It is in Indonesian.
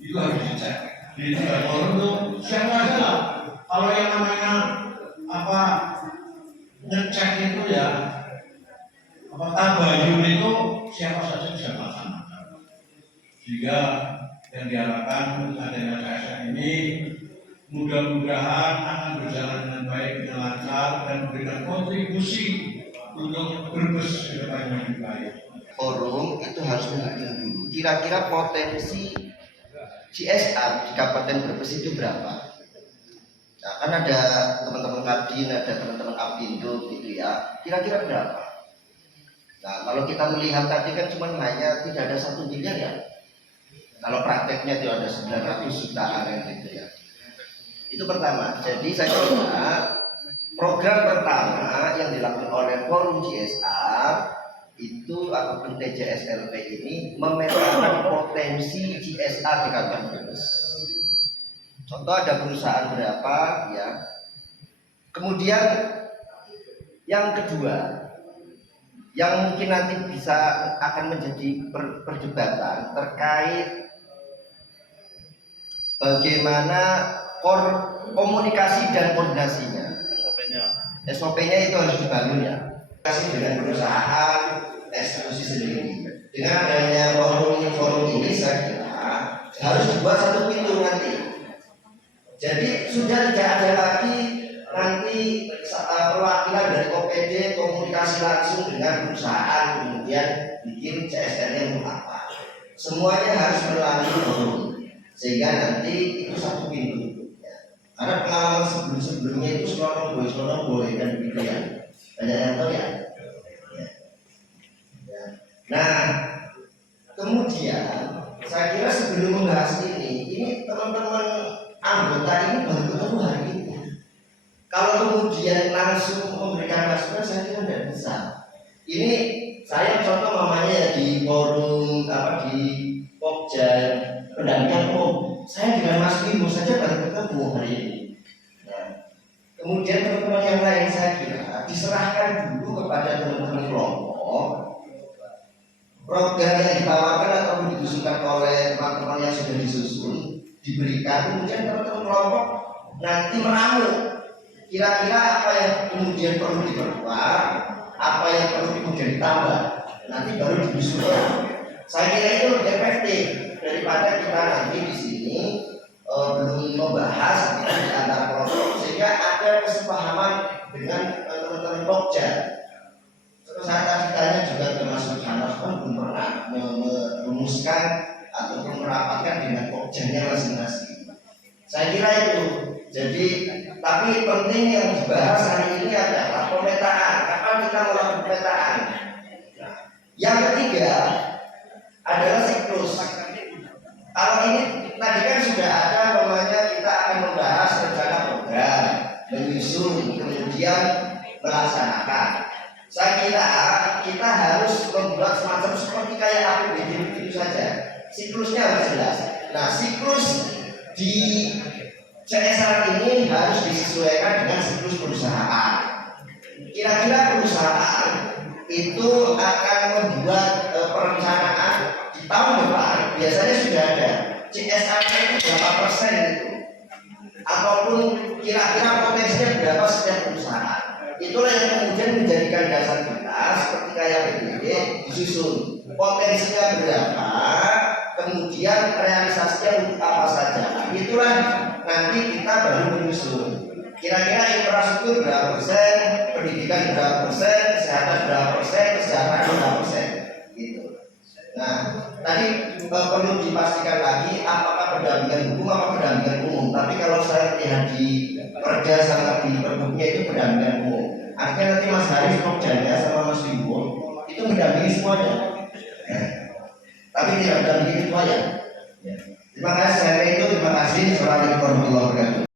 Itu harus dicek. Di tiga forum itu siapa aja lah. Kalau yang namanya apa ngecek itu ya apa tabayun itu siapa saja bisa melaksanakan. Sehingga yang diharapkan adanya KSN ini mudah-mudahan akan berjalan dengan baik, dengan lancar dan memberikan kontribusi untuk Brebes ke depan yang lebih baik. Forum itu harus menghitung dulu kira-kira potensi CSR di Kabupaten Brebes itu berapa. Nah, kan ada teman-teman Kadin, ada teman-teman Apindo gitu ya, kira-kira berapa. Nah, kalau kita melihat tadi kan cuma hanya tidak ada 1 miliar ya. Kalau prakteknya itu ada 900 jutaan gitu ya. Itu pertama. Jadi saya kira program pertama yang dilakukan oleh Forum CSR itu ataupun TJSLP ini memetakan potensi CSR di Kabupaten Brebes. Contoh ada perusahaan berapa ya. Kemudian yang kedua, yang mungkin nanti bisa akan menjadi perdebatan terkait bagaimana komunikasi dan koordinasinya. SOP-nya itu harus dibangun ya. Komunikasi dengan perusahaan, institusi sendiri. Dengan adanya forum ini saya kira harus dibuat satu pintu nanti. Jadi sudah tidak ada lagi nanti perwakilan dari OPD komunikasi langsung dengan perusahaan kemudian bikin CSR-nya untuk apa. Semuanya harus melalui forum sehingga nanti itu satu pintu. Karena pengalaman sebelum-sebelumnya itu selonong boleh dan begitu ya. Banyak yang tahu ya. Nah, kemudian saya kira sebelum membahas ini teman-teman anggota ini baru ketemu hari ini. Kalau kemudian langsung memberikan masukan, saya kira tidak bisa. Ini saya contoh mamanya di forum di Pokja pendampingan umum. Saya dengan Mas Bimo saja baru ketemu hari ini. Nah, kemudian teman-teman yang lain saya kira diserahkan dulu kepada teman-teman kelompok. Program yang ditawarkan atau diusulkan oleh teman-teman yang sudah disusun diberikan, kemudian teman-teman kelompok nanti meramu kira-kira apa yang kemudian perlu diperkuat, apa yang perlu kemudian ditambah, nanti baru diusulkan. Saya kira itu lebih efektif daripada kita nanti di sini belum membahas di antara kelompok sehingga ada kesepahaman dengan teman-teman Pokja. Terus saya tadi tanya juga termasuk Hanas kan belum pernah merumuskan ataupun merapatkan dengan Pokjanya masing-masing. Saya kira itu. Jadi tapi penting yang dibahas hari ini adalah pemetaan. Kapan kita melakukan pemetaan? Nah, yang ketiga adalah siklus. Kalau ini tadi kan sudah ada namanya kita akan membahas rencana program, menyusun, kemudian melaksanakan. Saya kira kita harus membuat semacam seperti kayak APBD itu saja. Siklusnya harus jelas. Nah, siklus di CSR ini harus disesuaikan dengan siklus perusahaan. Kira-kira perusahaan itu akan membuat perencanaan di tahun depan. Biasanya sudah ada CSR-nya itu berapa persen itu, ataupun kira-kira potensinya berapa setiap perusahaan. Itulah yang kemudian menjadikan dasar kita seperti kayak PDB disusun potensinya berapa, kemudian realisasinya untuk apa saja. Itulah nanti kita baru menyusun kira-kira infrastruktur berapa persen, pendidikan berapa persen, kesehatan berapa persen, kesejahteraan berapa persen gitu. Nah, tadi perlu dipastikan lagi apakah pendampingan hukum atau pendampingan umum. Tapi kalau saya lihat di Perda sama di Perbuknya itu pendampingan umum. Artinya nanti Mas Haris, Pokjanya sama Mas Bimo itu mendampingi semuanya. Tapi tidak mendampingi semuanya. Terima kasih. Saya itu terima kasih. Assalamualaikum warahmatullahi wabarakatuh.